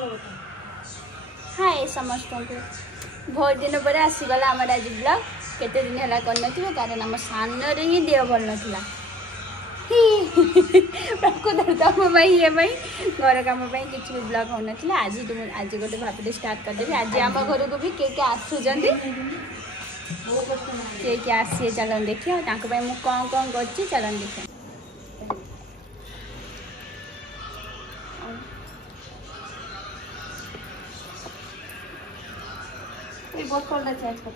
हाय समस्त को बहुत दिन पर आसीगला आम आज ब्लॉग केते दिन है कर कारण आम सान ही देह भल नाला प्रकृतम ये घर कम किसी भी ब्लॉग हो ना आज आज गोटे भापटे स्टार्ट करदेवी आज आम घर को भी किए आसुँच किए आसी चलन देखिए मुझे कौन कौन कर चलन देखिए बोतल चेंज कर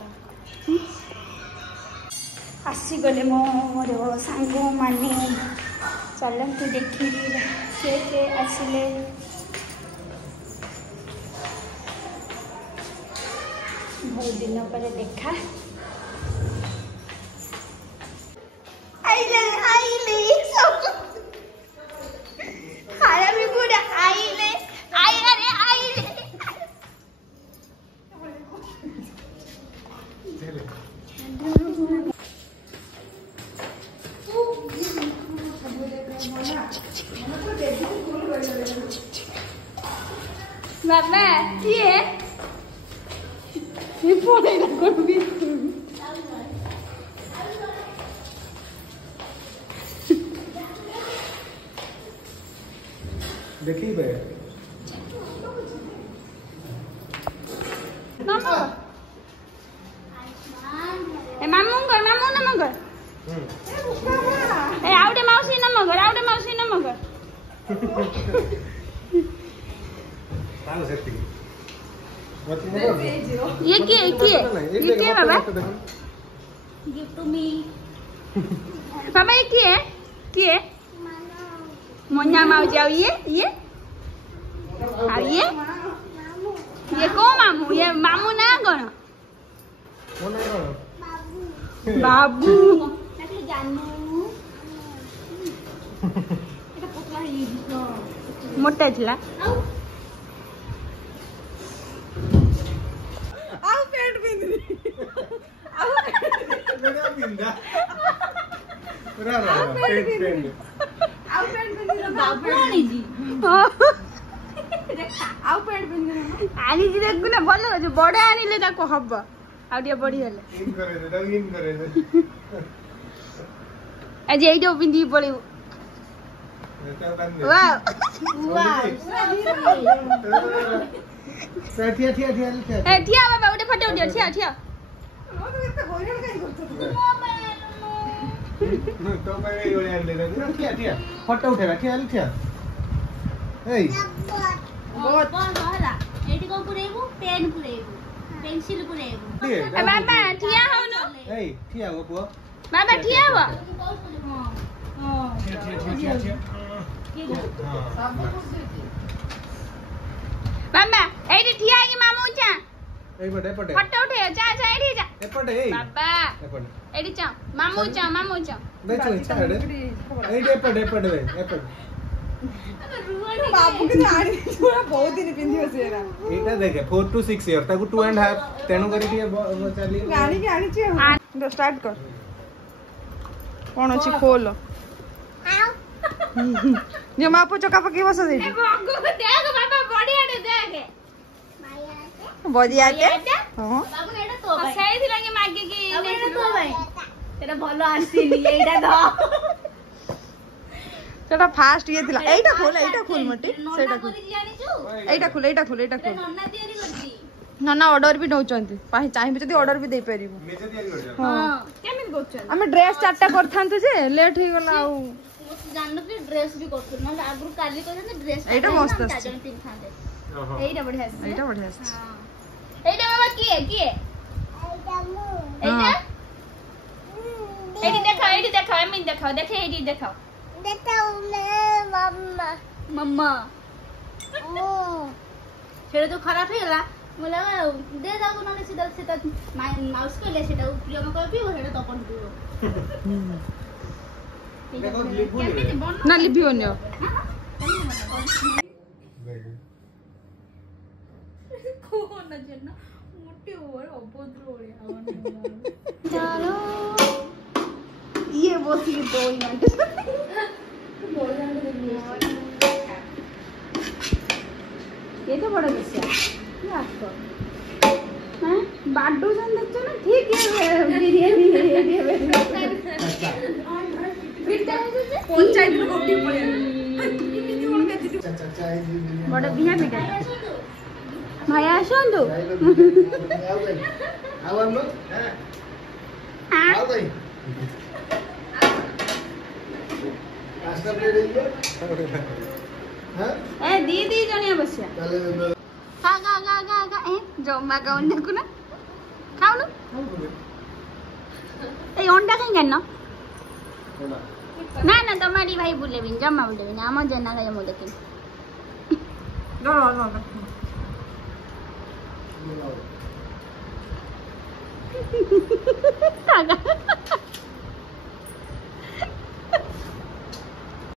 आसीगले मोर सांग माने चलतु देखी के आसिले बहुत दिन पर देखा बाबा किए ये फोन है ना भी देखिए बे मामा ए मामू ना मगर ए आवडे मावशी ना मगर ये बाबा गिफ्ट टू मी बाबा ये मोन्या माउजी आओ ये को मामू ये मामू ना कौन बाबू मोटा थिला भल बड़ आनिले हम आगे बढ़ी आज ये पिंधि पड़े ठिया बाबा गोटे फटो उठिया ठिया फटो उठेगा ठिया पेन पेंसिल बाबा ठिया ठिया हो पुआ बाबा ठिया हो बाबा एडी ठिया की मामू चा एपटे फटो उठे जा एडी जा एपटे बाबा एडी चा मामू चा देखो इच्छा है एडी एपटे बाबू के जानी थोड़ा बहुत दिन पिंदी होसेरा एटा देखे 4 to 6 इयर ताकू 2.5 तेनु करी के चली गाड़ी के आनी छी दो स्टार्ट कर कोन अछि खोल जे मापो चका पकी बस दे देख बाबा बढ़िया देख बढ़िया के हां बाबू एटा तो भाई सही थी लगे मागे की एटा तो भाई तेरा भलो आसीली एटा द सेटा फास्ट ये थिला एटा खोल मटी सेटा खोल एटा खोल नन्ना तयारी करती ना ऑर्डर भी नौचंती पाहि चाहिबे जदी ऑर्डर भी दे परिबो निजे तयारी कर जा हां केमिन करछन हमें ड्रेस चारटा करथांतु जे लेट हो गला आ जानती ड्रेस भी करथु न आगु काली करथन ड्रेस एटा मस्त है जन तीन थांदे एटा बढ़िया है हां एटा बाबा की है एटा एटी देखो एमिन देखो देखे एटी देखो मम्मा सेटा तो खराब हो गला मोला दे दागो न सीधा सीधा माउस को ले सेटा प्रियम को भी सेटा तपन दियो देखो लिबू ना लिबियो न को न जन मोटी ओवर अभद्र ओरे चलो ये बोसी 2 मिनट ये तो बड़ा बेसिया হ্যাঁ বাড্ডুজন দেখছো না ঠিক বিরিয়ানি ফিরটা হয়েছে পঞ্চায়েত লোক উঠে পড়ে বড় বিয়া পিঠা ভাইয়া আসুন ए दीदी जनिया बसिया खा ए जम्मा गाउन देखो ना खाओ ना ए अंडा खाई केन ना ना तुम्हारी भाई बुलेबिन जम्मा बुलेबिन आम जेना खाई मु देखिन नो